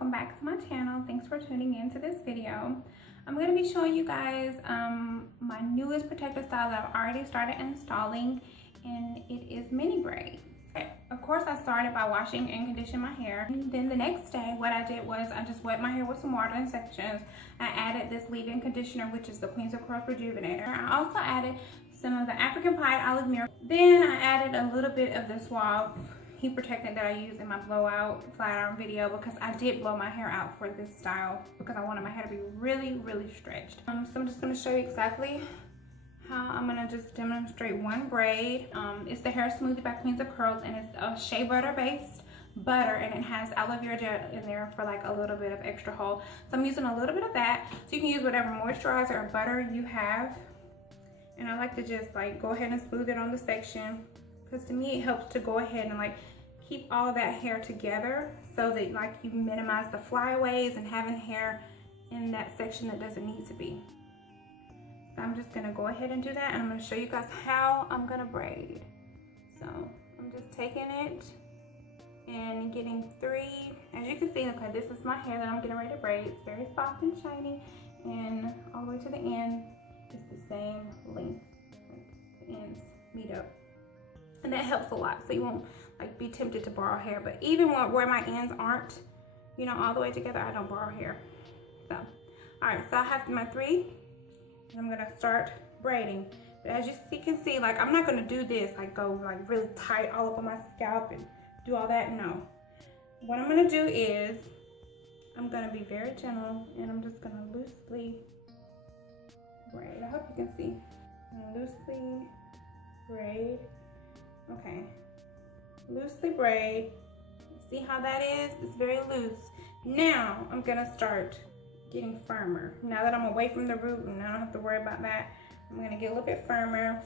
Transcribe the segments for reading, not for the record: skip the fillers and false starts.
welcome back to my channel. Thanks for tuning in to this video. I'm going to be showing you guys my newest protective style that I've already started installing, and it is mini braids. Of course, I started by washing and conditioning my hair. And then the next day, what I did was I just wet my hair with some water in sections. I added this leave-in conditioner, which is the Queen's of Curls Rejuvenator. I also added some of the African Pied Olive Mirror. Then I added a little bit of the Suave heat protectant that I used in my blowout flat iron video, because I did blow my hair out for this style because I wanted my hair to be really stretched. So I'm just going to show you exactly how I'm going to just demonstrate one braid. It's the Hair Smoothie by Queens of Curls, and it's a shea butter based butter, and it has aloe vera gel in there for like a little bit of extra hold. So I'm using a little bit of that. So you can use whatever moisturizer or butter you have, and I like to just like go ahead and smooth it on the section, because to me it helps to go ahead and like keep all that hair together, so that like you minimize the flyaways and having hair in that section that doesn't need to be. So I'm just gonna go ahead and do that, and I'm gonna show you guys how I'm gonna braid. So I'm just taking it and getting 3, as you can see, okay, this is my hair that I'm getting ready to braid. It's very soft and shiny, and all the way to the end, it's the same length. The ends meet up. And that helps a lot, so you won't like be tempted to borrow hair. But even where my ends aren't, you know, all the way together, I don't borrow hair. So, all right, so I have my 3, and I'm gonna start braiding. But as you can see, like I'm not gonna do this, like go like really tight all up on my scalp and do all that, no. What I'm gonna do is, I'm gonna be very gentle, and I'm just gonna loosely braid. I hope you can see. I'm gonna loosely braid. Okay, loosely braid. See how that is? It's very loose. Now I'm gonna start getting firmer. Now that I'm away from the root and I don't have to worry about that, I'm gonna get a little bit firmer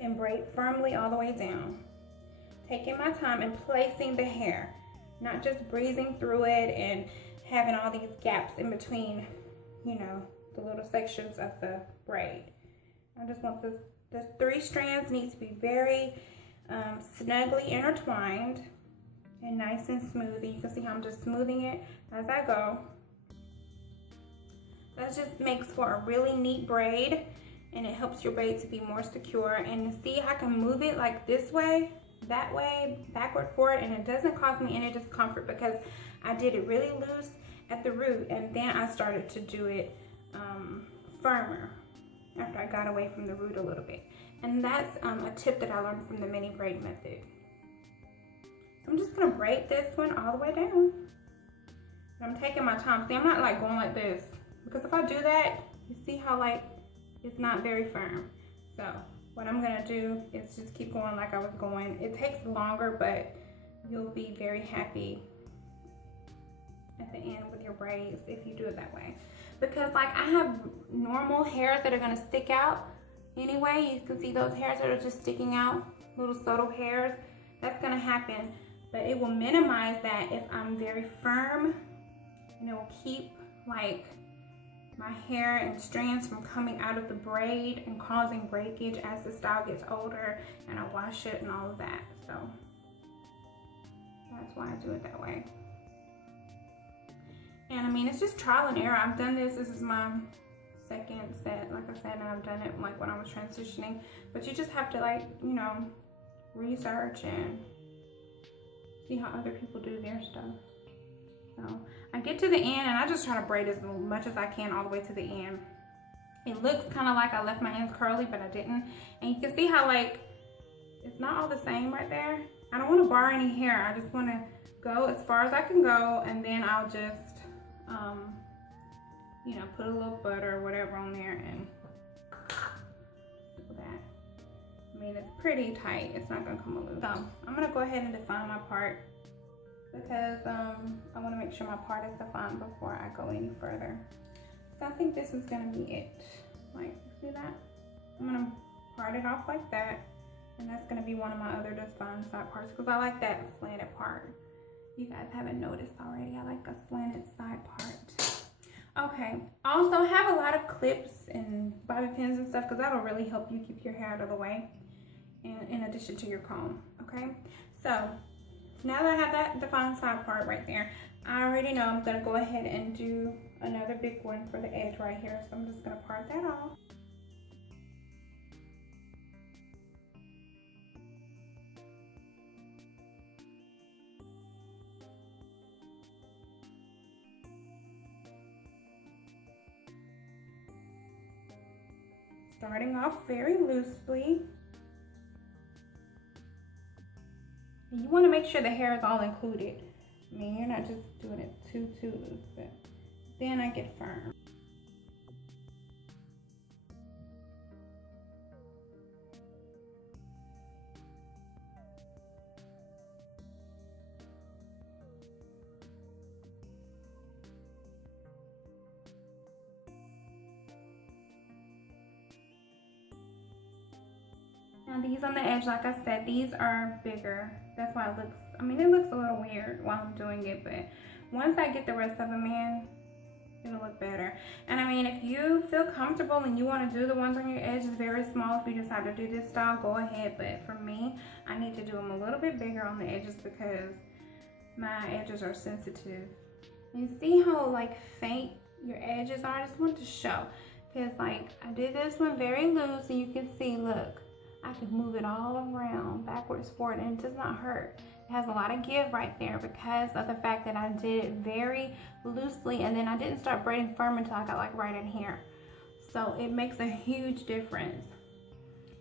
and braid firmly all the way down. Taking my time and placing the hair, not just breezing through it and having all these gaps in between, you know, the little sections of the braid. I just want the 3 strands need to be very snugly intertwined and nice and smooth. And you can see how I'm just smoothing it as I go. That just makes for a really neat braid, and it helps your braid to be more secure. And see, I can move it like this way, that way, backward, forward, and it doesn't cause me any discomfort, because I did it really loose at the root, and then I started to do it firmer after I got away from the root a little bit. And that's a tip that I learned from the mini braid method. So I'm just gonna braid this one all the way down. And I'm taking my time. See, I'm not like going like this, because if I do that, you see how like it's not very firm. So what I'm gonna do is just keep going like I was going. It takes longer, but you'll be very happy at the end with your braids if you do it that way. Because like I have normal hairs that are gonna stick out anyway. You can see those hairs that are just sticking out, little subtle hairs. That's gonna happen, but it will minimize that if I'm very firm, and it will keep like my hair and strands from coming out of the braid and causing breakage as the style gets older and I wash it and all of that. So that's why I do it that way. And I mean, it's just trial and error. I've done this. This is my 2nd set, like I said, and I've done it like when I was transitioning. But you just have to like, you know, research and see how other people do their stuff. So I get to the end, and I just try to braid as much as I can all the way to the end. It looks kind of like I left my ends curly, but I didn't. And you can see how like it's not all the same right there. I don't want to borrow any hair. I just want to go as far as I can go, and then I'll just you know, put a little butter or whatever on there and do that. I mean, it's pretty tight. It's not gonna come loose. So I'm gonna go ahead and define my part, because I want to make sure my part is defined before I go any further. So I think this is gonna be it. Like, see that? I'm gonna part it off like that, and that's gonna be one of my other defined side parts, because I like that slanted part. You guys haven't noticed already, I like a slanted side part. Okay, also have a lot of clips and bobby pins and stuff, because that'll really help you keep your hair out of the way, and in addition to your comb. Okay, so now that I have that defined side part right there, I already know I'm gonna go ahead and do another big one for the edge right here. So I'm just gonna part that off. Starting off very loosely. And you want to make sure the hair is all included. I mean, you're not just doing it too loose, but then I get firm. Now these on the edge, like I said, these are bigger. That's why it looks, I mean, it looks a little weird while I'm doing it, but once I get the rest of them in, it'll look better. And I mean, if you feel comfortable and you want to do the ones on your edges very small, if you decide to do this style, go ahead. But for me, I need to do them a little bit bigger on the edges because my edges are sensitive. You see how like faint your edges are? I just want to show, because like I did this one very loose and you can see, look, I can move it all around, backwards, forward, and it does not hurt. It has a lot of give right there because of the fact that I did it very loosely, and then I didn't start braiding firm until I got like right in here. So it makes a huge difference.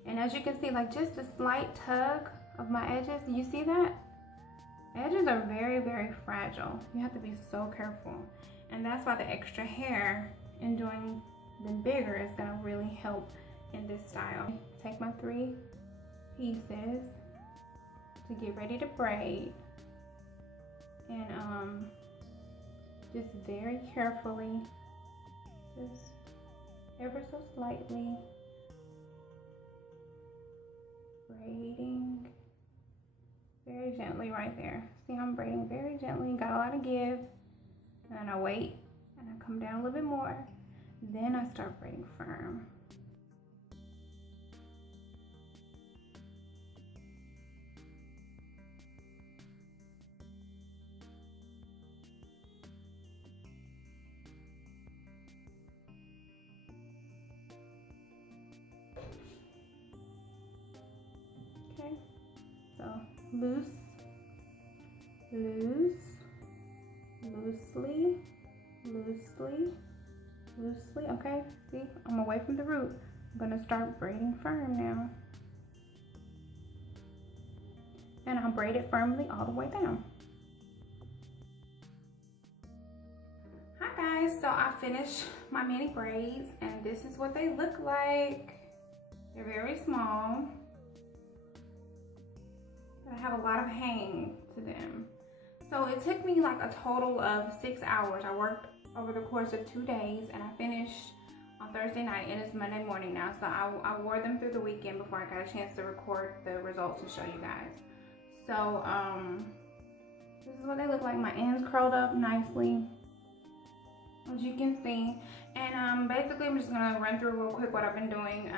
And as you can see, like just a slight tug of my edges, you see that? Edges are very, very fragile. You have to be so careful. And that's why the extra hair and doing them bigger is gonna really help in this style. Take my 3 pieces to get ready to braid, and just very carefully, just ever so slightly braiding very gently right there. See, I'm braiding very gently, got a lot of give, and then I wait and I come down a little bit more, then I start braiding firm. Okay, so loose, loose, loosely, loosely, loosely. Okay, see, I'm away from the root. I'm gonna start braiding firm now. And I'll braid it firmly all the way down. Hi guys, so I finished my mini braids and this is what they look like. They're very small. I have a lot of hang to them. So it took me like a total of 6 hours. I worked over the course of 2 days and I finished on Thursday night, and it's Monday morning now. So I wore them through the weekend before I got a chance to record the results and show you guys. So this is what they look like. My ends curled up nicely, as you can see. And basically I'm just gonna run through real quick what I've been doing.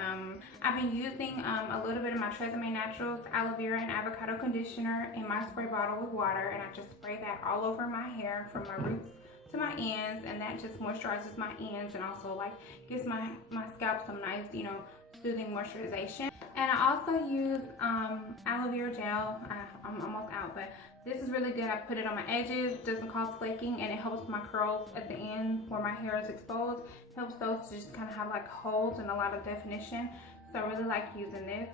I've been using a little bit of my TRESemmé Naturals aloe vera and avocado conditioner in my spray bottle with water, and I just spray that all over my hair from my roots to my ends, and that just moisturizes my ends and also like gives my scalp some nice, you know, soothing moisturization. And I also use aloe vera gel. I'm almost out, but this is really good. I put it on my edges, doesn't cause flaking, and it helps my curls at the end where my hair is exposed. Helps those to just kind of have like holds and a lot of definition. So I really like using this.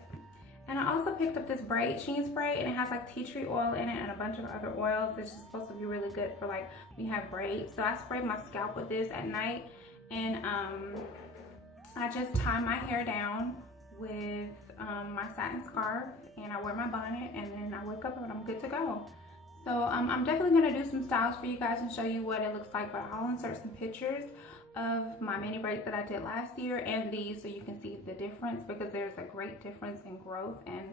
And I also picked up this braid sheen spray, and it has like tea tree oil in it and a bunch of other oils. It's just supposed to be really good for like when you have braids. So I sprayed my scalp with this at night, and I just tie my hair down with my satin scarf, and I wear my bonnet, and then I wake up and I'm good to go. So I'm definitely going to do some styles for you guys and show you what it looks like, but I'll insert some pictures of my mini braids that I did last year and these so you can see the difference, because there's a great difference in growth and